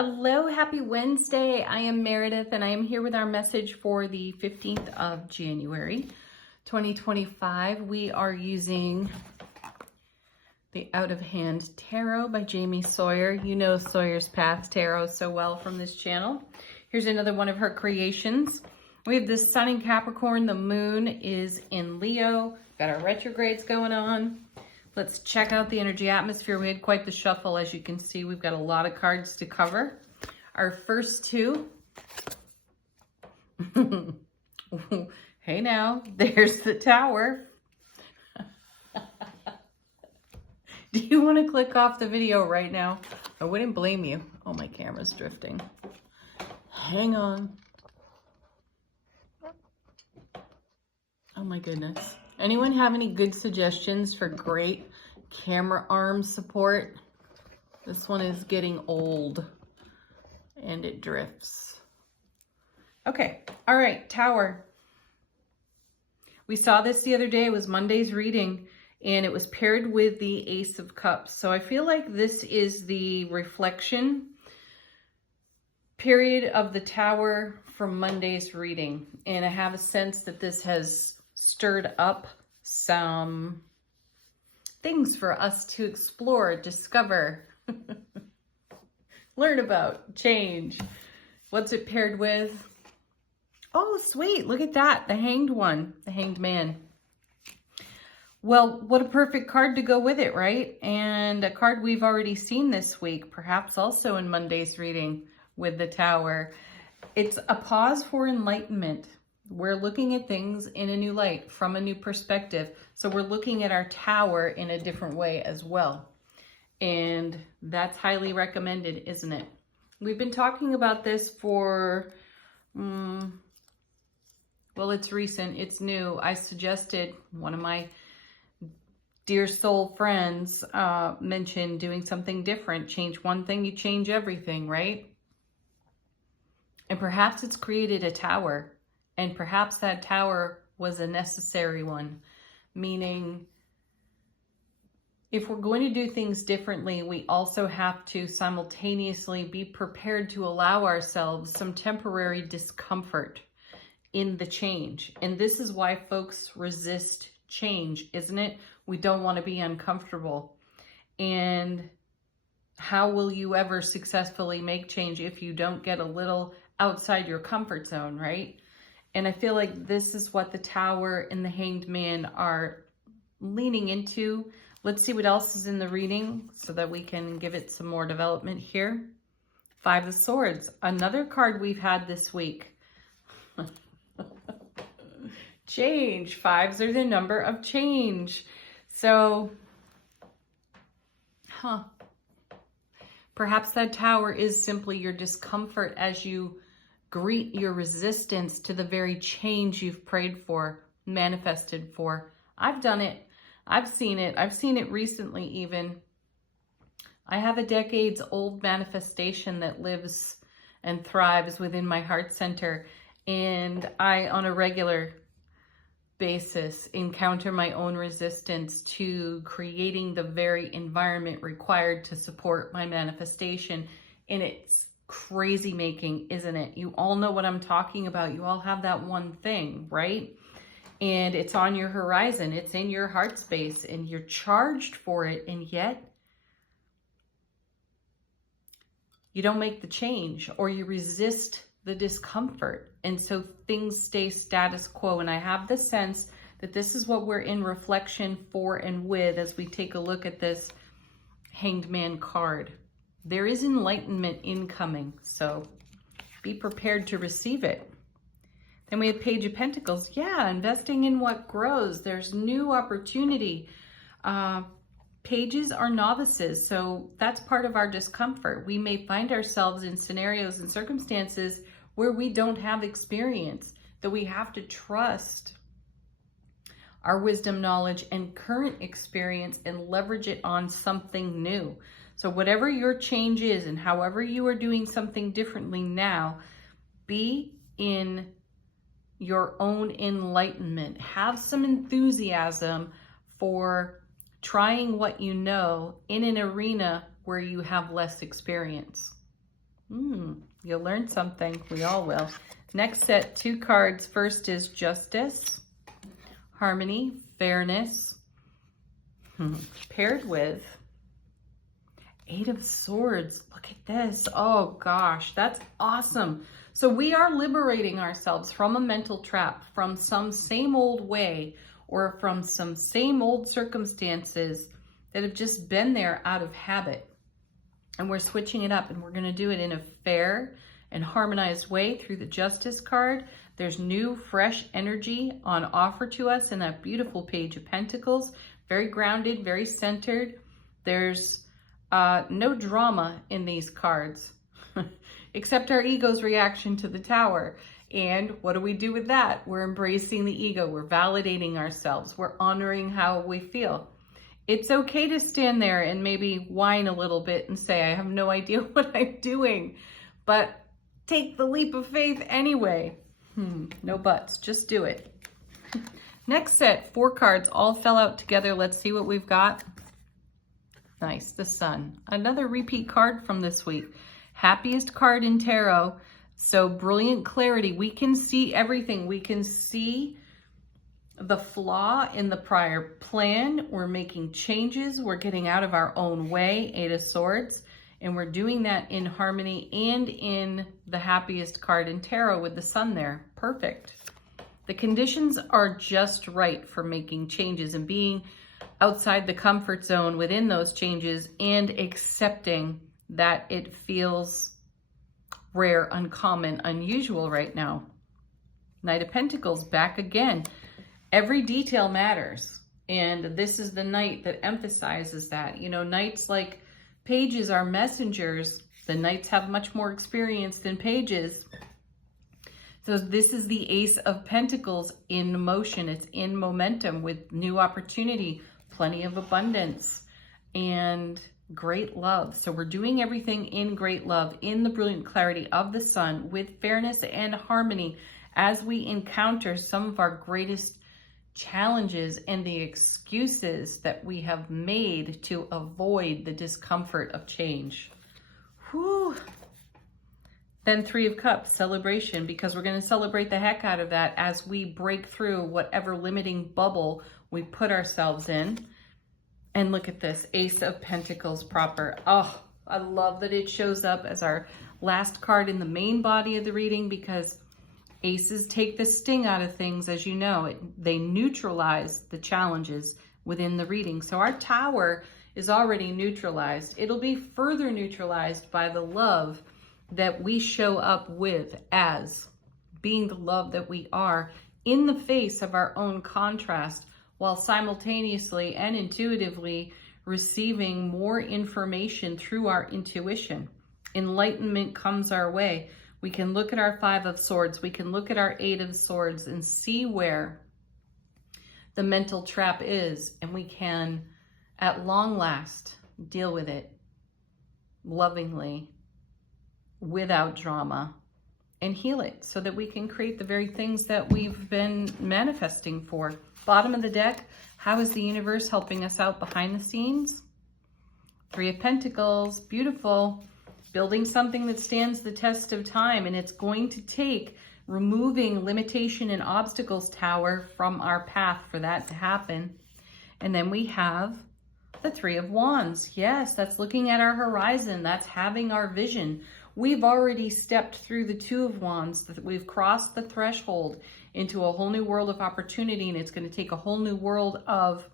Hello, happy Wednesday. I am Meredith and I am here with our message for the 15th of January, 2025. We are using the Out of Hand Tarot by Jamie Sawyer. You know Sawyer's Path Tarot so well from this channel. Here's another one of her creations. We have this Sun in Capricorn. The moon is in Leo. Got our retrogrades going on. Let's check out the energy atmosphere. We had quite the shuffle. As you can see, we've got a lot of cards to cover. Our first two. Hey now, there's the Tower. Do you want to click off the video right now? I wouldn't blame you. Oh, my camera's drifting. Hang on. Oh my goodness. Anyone have any good suggestions for great camera arm support? This one is getting old and it drifts. Okay, all right, Tower. We saw this the other day. It was Monday's reading and it was paired with the Ace of Cups. So I feel like this is the reflection period of the Tower from Monday's reading. And I have a sense that this has stirred up some things for us to explore, discover, learn about, change. What's it paired with? Oh, sweet. Look at that. The Hanged one, the Hanged Man. Well, what a perfect card to go with it, right? And a card we've already seen this week, perhaps also in Monday's reading with the Tower. It's a pause for enlightenment. We're looking at things in a new light, from a new perspective. So we're looking at our Tower in a different way as well. And that's highly recommended, isn't it? We've been talking about this for, well, it's recent, it's new. I suggested, one of my dear soul friends mentioned doing something different. Change one thing, you change everything, right? And perhaps it's created a Tower. And perhaps that Tower was a necessary one, meaning if we're going to do things differently, we also have to simultaneously be prepared to allow ourselves some temporary discomfort in the change. And this is why folks resist change, isn't it? We don't want to be uncomfortable. And how will you ever successfully make change if you don't get a little outside your comfort zone, right? And I feel like this is what the Tower and the Hanged Man are leaning into. Let's see what else is in the reading so that we can give it some more development here. Five of Swords, another card we've had this week. Change. Fives are the number of change. So, perhaps that Tower is simply your discomfort as you greet your resistance to the very change you've prayed for, manifested for. I've done it. I've seen it. I've seen it recently even. I have a decades old manifestation that lives and thrives within my heart center. And I, on a regular basis, encounter my own resistance to creating the very environment required to support my manifestation. And it's crazy making, isn't it? You all know what I'm talking about. You all have that one thing, right? And it's on your horizon. It's in your heart space and you're charged for it. And yet you don't make the change or you resist the discomfort. And so things stay status quo. And I have the sense that this is what we're in reflection for and with as we take a look at this Hanged Man card. There is enlightenment incoming, so be prepared to receive it. Then we have Page of Pentacles. Yeah, investing in what grows. There's new opportunity. Pages are novices, so that's part of our discomfort. We may find ourselves in scenarios and circumstances where we don't have experience, that we have to trust our wisdom, knowledge, and current experience and leverage it on something new. So whatever your change is and however you are doing something differently now, be in your own enlightenment. Have some enthusiasm for trying what you know in an arena where you have less experience. You'll learn something. We all will. Next set, 2 cards. First is Justice, Harmony, Fairness, paired with 8 of Swords. Look at this. Oh gosh, that's awesome. So we are liberating ourselves from a mental trap, from some same old way, or from some same old circumstances that have just been there out of habit. And we're switching it up, and we're going to do it in a fair and harmonized way through the Justice card. There's new, fresh energy on offer to us in that beautiful Page of Pentacles. Very grounded, very centered. There's no drama in these cards, except our ego's reaction to the Tower. And what do we do with that? We're embracing the ego. We're validating ourselves. We're honoring how we feel. It's okay to stand there and maybe whine a little bit and say, I have no idea what I'm doing, but take the leap of faith anyway. No buts, just do it. Next set, 4 cards, all fell out together. Let's see what we've got. Nice, the Sun. Another repeat card from this week. Happiest card in tarot. So brilliant clarity. We can see everything. We can see the flaw in the prior plan. We're making changes. We're getting out of our own way. 8 of Swords. And we're doing that in harmony and in the happiest card in tarot with the Sun there. Perfect. The conditions are just right for making changes and being outside the comfort zone within those changes and accepting that it feels rare, uncommon, unusual right now. Knight of Pentacles back again. Every detail matters. And this is the Knight that emphasizes that. You know, Knights, like pages, are messengers. The Knights have much more experience than pages. So this is the Ace of Pentacles in motion. It's in momentum with new opportunity, plenty of abundance, and great love. So we're doing everything in great love, in the brilliant clarity of the Sun, with fairness and harmony as we encounter some of our greatest challenges and the excuses that we have made to avoid the discomfort of change. Whew. Then 3 of Cups, celebration, because we're going to celebrate the heck out of that as we break through whatever limiting bubble we put ourselves in. And look at this, Ace of Pentacles proper. Oh, I love that it shows up as our last card in the main body of the reading, because aces take the sting out of things, as you know. They neutralize the challenges within the reading. So our Tower is already neutralized. It'll be further neutralized by the love that we show up with as being the love that we are in the face of our own contrast, while simultaneously and intuitively receiving more information through our intuition. Enlightenment comes our way. We can look at our 5 of Swords. We can look at our 8 of Swords and see where the mental trap is. And we can, at long last, deal with it lovingly, without drama, and heal it so that we can create the very things that we've been manifesting for. Bottom of the deck, how is the universe helping us out behind the scenes? 3 of Pentacles, beautiful. Building something that stands the test of time, and it's going to take removing limitation and obstacles, Tower, from our path for that to happen. And then we have the 3 of Wands. Yes, that's looking at our horizon. That's having our vision. We've already stepped through the 2 of Wands. We've crossed the threshold into a whole new world of opportunity, and it's going to take a whole new world of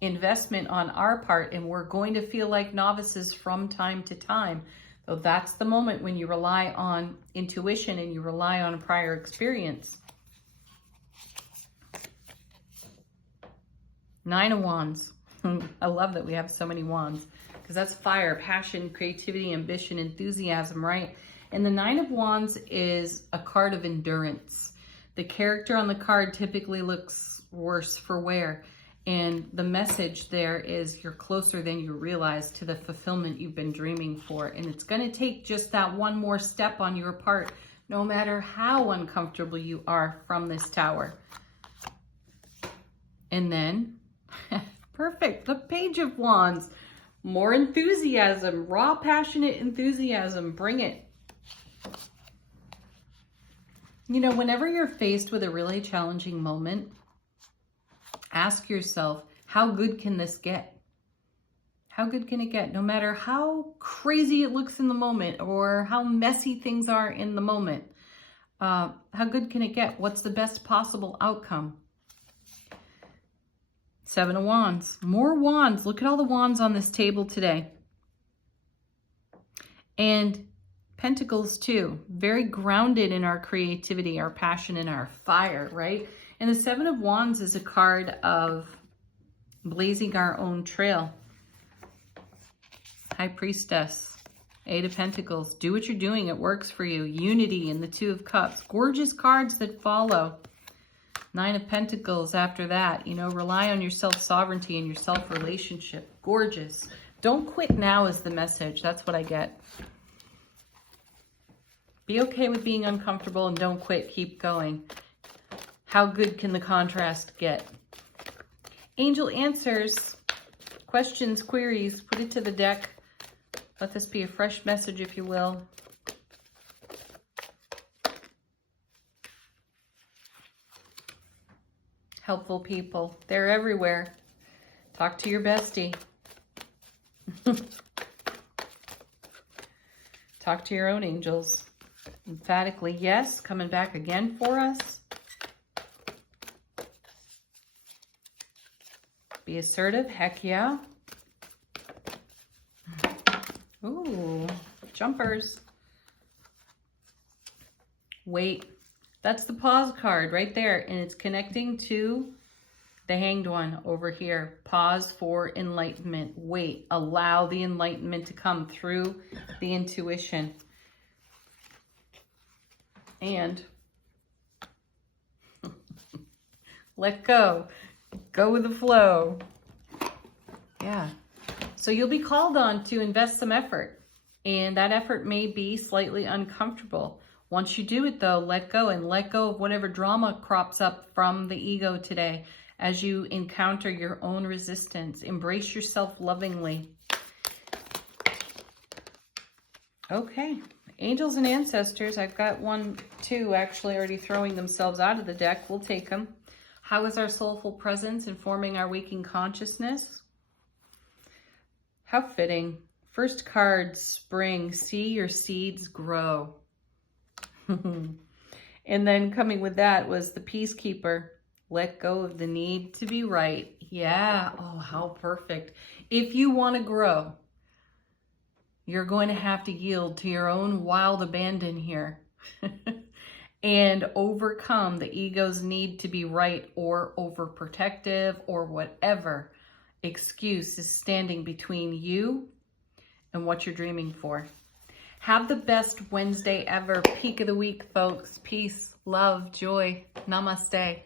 investment on our part, and we're going to feel like novices from time to time. So that's the moment when you rely on intuition and you rely on prior experience. 9 of Wands. I love that we have so many wands, because that's fire, passion, creativity, ambition, enthusiasm, right? And the 9 of Wands is a card of endurance. The character on the card typically looks worse for wear. And the message there is you're closer than you realize to the fulfillment you've been dreaming for. And it's going to take just that one more step on your part, no matter how uncomfortable you are from this Tower. And then, perfect, the Page of Wands. More enthusiasm, raw, passionate enthusiasm. Bring it. You know, whenever you're faced with a really challenging moment, ask yourself, how good can this get? How good can it get? No matter how crazy it looks in the moment or how messy things are in the moment, how good can it get? What's the best possible outcome? Seven of Wands. More wands. Look at all the wands on this table today. And Pentacles too. Very grounded in our creativity, our passion, and our fire, right? And the Seven of Wands is a card of blazing our own trail. High Priestess. Eight of Pentacles. Do what you're doing. It works for you. Unity and the Two of Cups. Gorgeous cards that follow. Nine of Pentacles after that. You know, rely on your self-sovereignty and your self-relationship. Gorgeous. Don't quit now is the message. That's what I get. Be okay with being uncomfortable and don't quit. Keep going. How good can the contrast get? Angel answers, questions, queries. Put it to the deck. Let this be a fresh message, if you will. Helpful people. They're everywhere. Talk to your bestie. Talk to your own angels. Emphatically, yes. Coming back again for us. Be assertive. Heck yeah. Ooh, jumpers. Wait. That's the pause card right there. And it's connecting to the Hanged One over here. Pause for enlightenment. Wait. Allow the enlightenment to come through the intuition. And let go. Go with the flow. Yeah. So you'll be called on to invest some effort. And that effort may be slightly uncomfortable. Once you do it though, let go and let go of whatever drama crops up from the ego today as you encounter your own resistance. Embrace yourself lovingly. Okay. Angels and ancestors. I've got 1, 2 actually already throwing themselves out of the deck. We'll take them. How is our soulful presence informing our waking consciousness? How fitting. First card, spring. See your seeds grow. And then coming with that was the Peacekeeper. Let go of the need to be right. Yeah. Oh, how perfect. If you want to grow, you're going to have to yield to your own wild abandon here. And overcome the ego's need to be right or overprotective or whatever excuse is standing between you and what you're dreaming for. Have the best Wednesday ever. Peak of the week, folks. Peace, love, joy. Namaste.